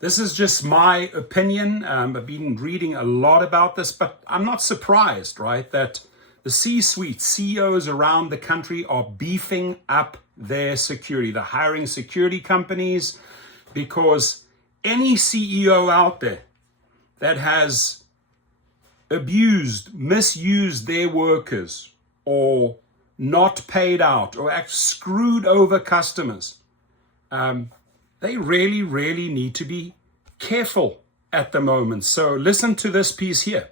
This is just my opinion. I've been reading a lot about this, but I'm not surprised, right, that the C-suite, CEOs around the country are beefing up their security. They're hiring security companies because any CEO out there that has abused, misused their workers or not paid out or screwed over customers, they really, really need to be careful at the moment. So listen to this piece here.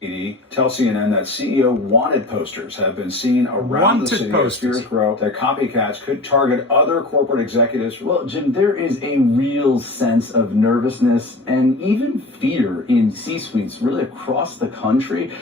Tell CNN that CEO wanted posters have been seen around the city as fears grow that copycats could target other corporate executives. Well, Jim, there is a real sense of nervousness and even fear in C-suites really across the country.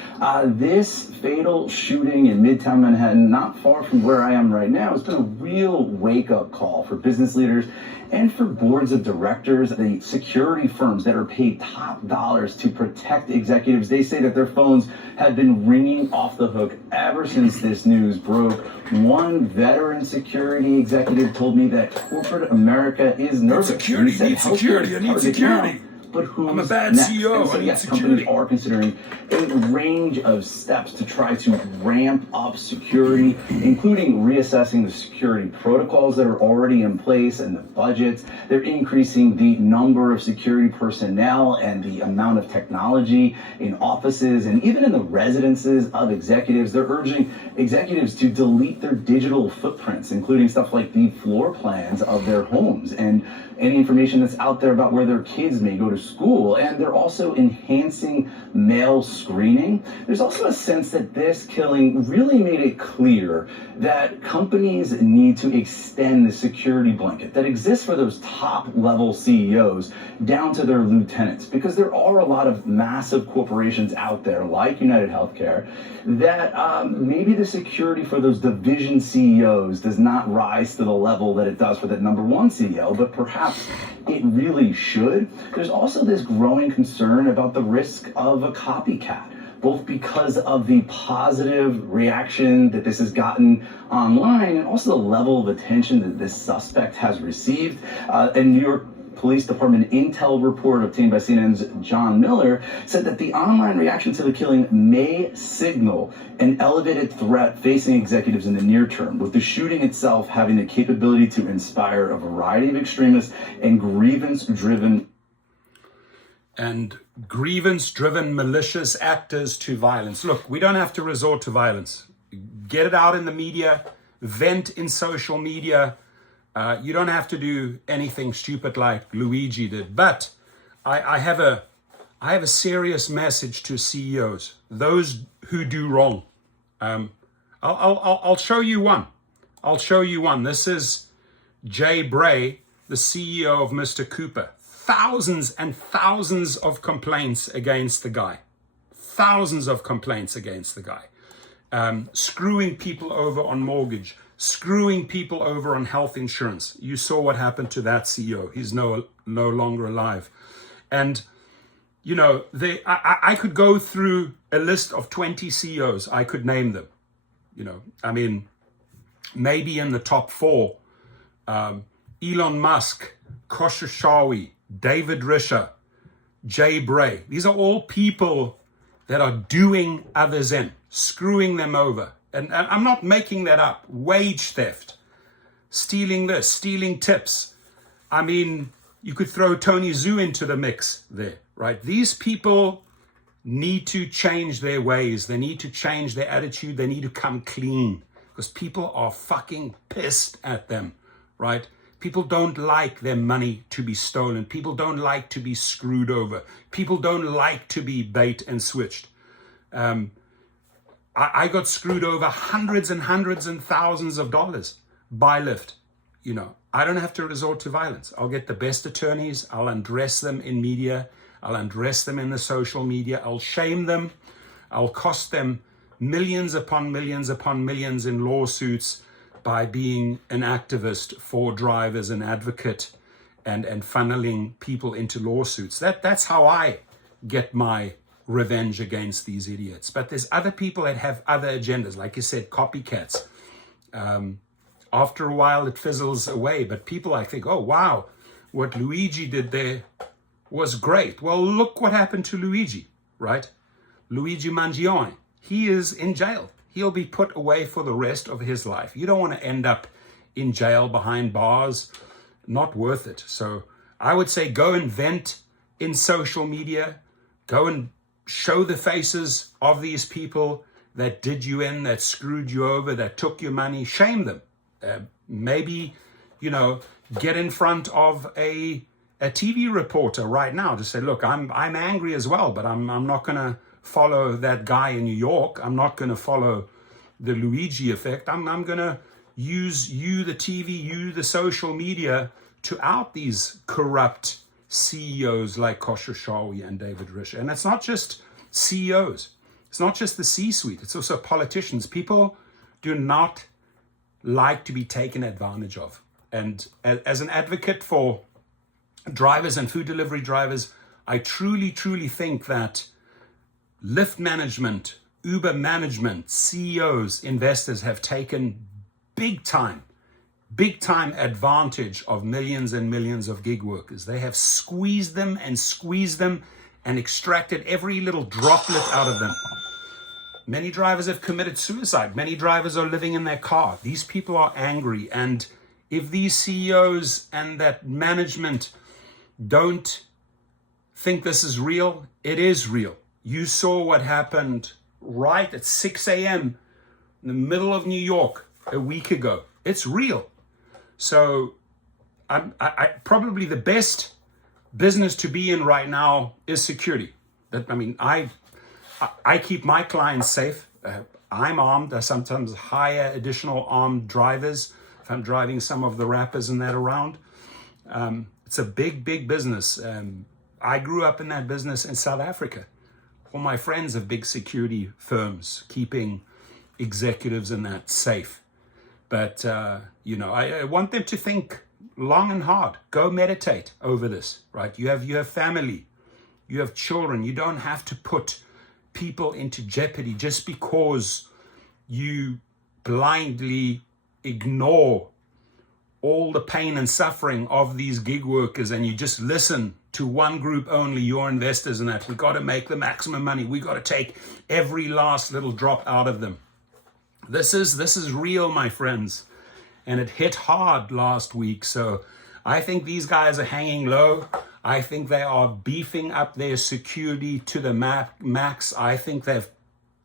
This fatal shooting in Midtown Manhattan, not far from where I am right now, has been a real wake-up call for business leaders and for boards of directors. The security firms that are paid top dollars to protect executives, they say that their phones have been ringing off the hook ever since this news broke. One veteran security executive told me that corporate America is nervous. I need security. But who's I'm a bad next? CEO. And so, I need yes, security. companies are considering a range of steps to try to ramp up security, including reassessing the security protocols that are already in place and the budgets. They're increasing the number of security personnel and the amount of technology in offices and even in the residences of executives. They're urging executives to delete their digital footprints, including stuff like the floor plans of their homes and any information that's out there about where their kids may go to school. And they're also enhancing mail screening. There's also a sense that this killing really made it clear that companies need to extend the security blanket that exists for those top level CEOs down to their lieutenants, because there are a lot of massive corporations out there like United Healthcare that maybe the security for those division CEOs does not rise to the level that it does for the number one CEO, but perhaps it really should. There's also this growing concern about the risk of a copycat, both because of the positive reaction that this has gotten online and also the level of attention that this suspect has received. And New York Police Department intel report obtained by CNN's John Miller said that the online reaction to the killing may signal an elevated threat facing executives in the near term, with the shooting itself having the capability to inspire a variety of extremists and grievance-driven malicious actors to violence. Look, we don't have to resort to violence. Get it out in the media, vent in social media. You don't have to do anything stupid like Luigi did. But I have a serious message to CEOs, those who do wrong. I'll show you one. This is Jay Bray, the CEO of Mr. Cooper. Thousands and thousands of complaints against the guy. Screwing people over on mortgage, screwing people over on health insurance. You saw what happened to that CEO. He's no longer alive. And, you know, I could go through a list of 20 CEOs. I could name them. You know, I mean, maybe in the top 4, Elon Musk, Khosrowshahi, David Risher, Jay Bray. These are all people that are doing others in, screwing them over. And I'm not making that up. Wage theft, stealing this, stealing tips. I mean, you could throw Tony Zhu into the mix there, right? These people need to change their ways. They need to change their attitude. They need to come clean because people are fucking pissed at them, right? People don't like their money to be stolen. People don't like to be screwed over. People don't like to be bait and switched. I got screwed over hundreds and thousands of dollars by LYFT. You know, I don't have to resort to violence. I'll get the best attorneys. I'll undress them in media. I'll undress them in the social media. I'll shame them. I'll cost them millions upon millions in lawsuits by being an activist for drivers, an advocate, and funneling people into lawsuits. That's how I get my revenge against these idiots. But there's other people that have other agendas, like you said, copycats. After a while, it fizzles away. But people, I think, oh, wow, what Luigi did there was great. Well, look what happened to Luigi, right? Luigi Mangione. He is in jail. He'll be put away for the rest of his life. You don't want to end up in jail behind bars. Not worth it. So I would say go and vent in social media. Go and show the faces of these people that did you in, that screwed you over, that took your money. Shame them. Maybe, get in front of a TV reporter right now to say, look, I'm angry as well, but I'm not going to follow that guy in New York. I'm not going to follow the Luigi effect. I'm going to use you, the TV, you, the social media, to out these corrupt CEOs like Khosrowshahi and David Risher. And it's not just CEOs. It's not just the C-suite. It's also politicians. People do not like to be taken advantage of. And as an advocate for drivers and food delivery drivers, I truly, truly think that Lyft management, Uber management, CEOs, investors have taken big time advantage of millions and millions of gig workers. They have squeezed them and extracted every little droplet out of them. Many drivers have committed suicide. Many drivers are living in their car. These people are angry. And if these CEOs and that management don't think this is real, it is real. You saw what happened right at 6 a.m. in the middle of New York a week ago. It's real. So I probably the best business to be in right now is security. I keep my clients safe. I'm armed. I sometimes hire additional armed drivers if I'm driving some of the rappers and that around. It's a big business. I grew up in that business in South Africa. All my friends have big security firms keeping executives and that safe. But, I want them to think long and hard. Go meditate over this, right? You have family. You have children. You don't have to put people into jeopardy just because you blindly ignore all the pain and suffering of these gig workers and you just listen to one group only, your investors, and that. We got to make the maximum money. We got to take every last little drop out of them. This is real, my friends, and it hit hard last week. So I think these guys are hanging low. I think they are beefing up their security to the max. I think they've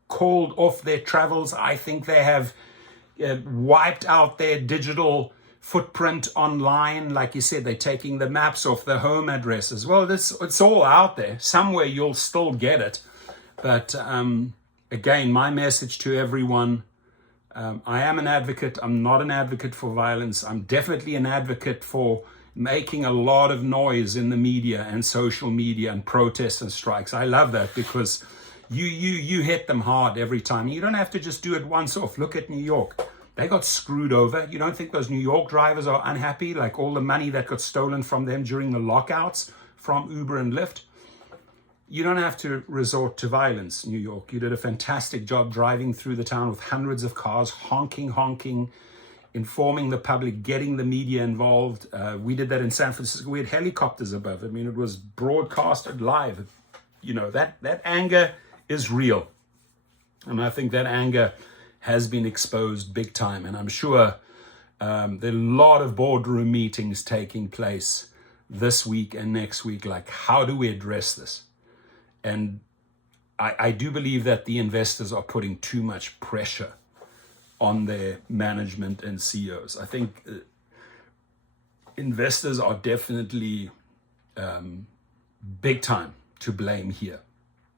called off their travels. I think they have wiped out their digital footprint online. Like you said, they're taking the maps off the home addresses. Well, it's all out there. Somewhere you'll still get it. But again, my message to everyone, I am an advocate. I'm not an advocate for violence. I'm definitely an advocate for making a lot of noise in the media and social media and protests and strikes. I love that because you hit them hard every time. You don't have to just do it once off. Look at New York. They got screwed over. You don't think those New York drivers are unhappy? Like all the money that got stolen from them during the lockouts from Uber and Lyft? You don't have to resort to violence, New York. You did a fantastic job driving through the town with hundreds of cars, honking, informing the public, getting the media involved. We did that in San Francisco. We had helicopters above. It was broadcasted live. That anger is real. And I think that anger has been exposed big time. And I'm sure there are a lot of boardroom meetings taking place this week and next week. Like, how do we address this? And I do believe that the investors are putting too much pressure on their management and CEOs. I think investors are definitely big time to blame here.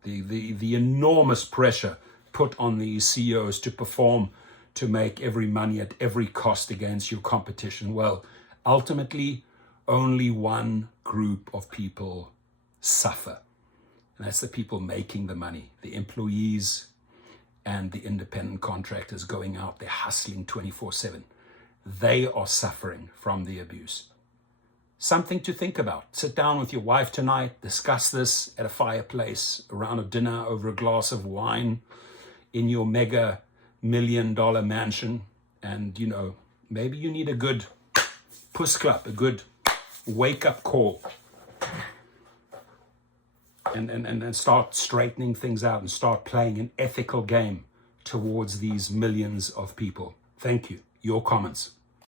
The enormous pressure put on these CEOs to perform, to make every money at every cost against your competition. Well, ultimately, only one group of people suffer. And that's the people making the money, the employees and the independent contractors going out there hustling 24/7. They are suffering from the abuse. Something to think about. Sit down with your wife tonight, discuss this at a fireplace, around a dinner, over a glass of wine, in your mega $1 million mansion. And, maybe you need a good puss clap, a good wake-up call. and start straightening things out and start playing an ethical game towards these millions of people. Thank you. Your comments.